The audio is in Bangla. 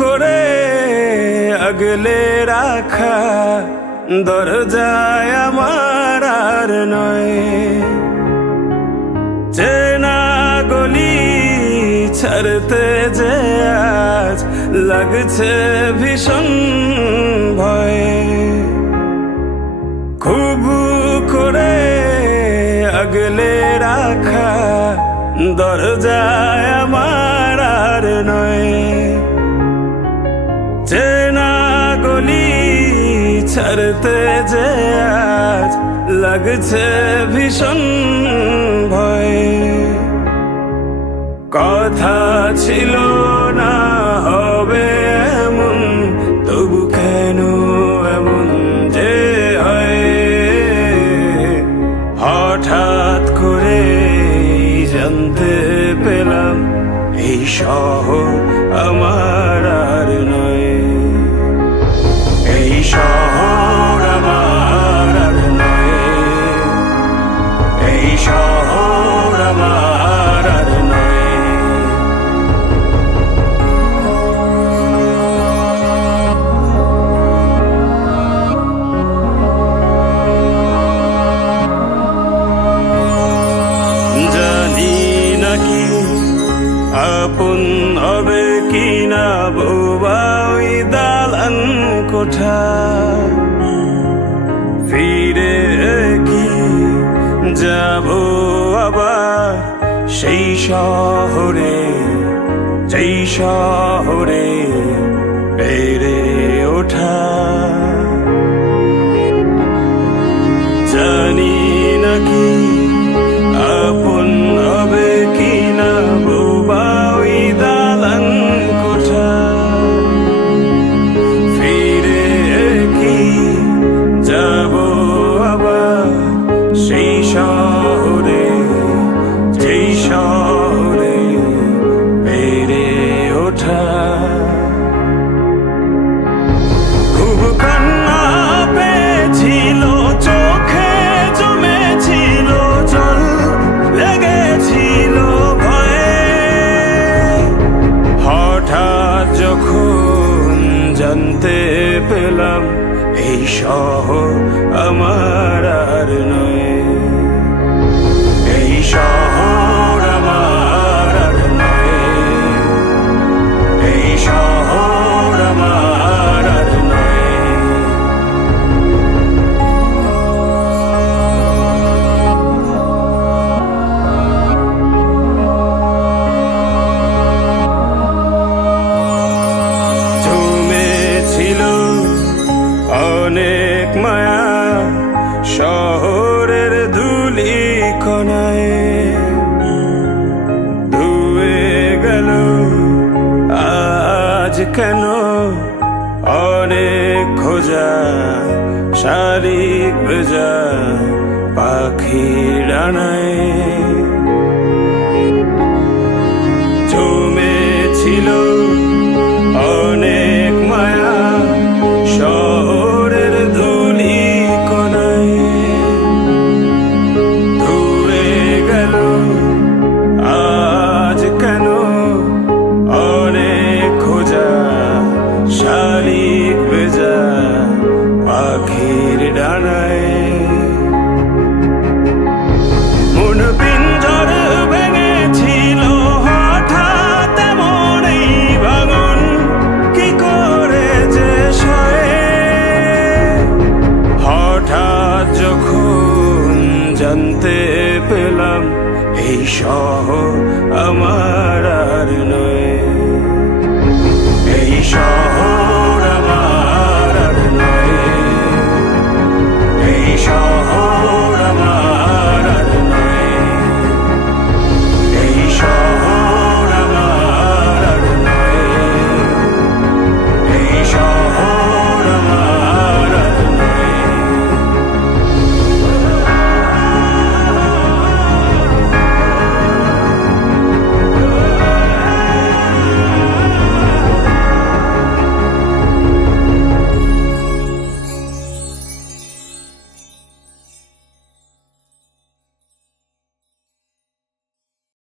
করে আগলে রাখা দরজায় আমার আর নয়। চেনা গলি ছাড়তে যে আজ লাগছে ভীষণ ভয়। খুব করে আগলে রাখা দরজায় আমার আর নয়। চেনা গলি ছাড়তে যে আজ লাগছে ভীষণ ভয়। কথা ছিল না হবে এমন, তবু কেন এমন যে হয়। হঠাৎ করে জানতে পেলাম এই শহর আমার আর নয়। এই শহর আমার আর নয়। এই শহর আমার আর নয়। জানি নাকি আপন হবে কিনা বোবা ওই দালান কোঠা। ফিরে কি যাব আবার সেই শহরে, যেই শহরে বেড়ে ওঠা। জানি নাকি আপন হবে কিনা বোবা ওই দালান কোঠা। ফিরে কি যাব আবার সেই শহরে, যেই শহরে বেড়ে ওঠা। খুব কান্না পেয়েছিল চোখে, জমেছিল জল, লেগেছিল ভয়ে। হঠাৎ যখন জানতে পেলাম এই শহর আমার আর নয়। এই শহর আমার আর নয়। এই শহর আমার আর নয়। জমেছিল অনেক মায়া শহরের ধুলি কণায়। ধুয়ে গেল আজ কেন অনেক খোঁজা শালিক ভেজা পাখির ডানায়।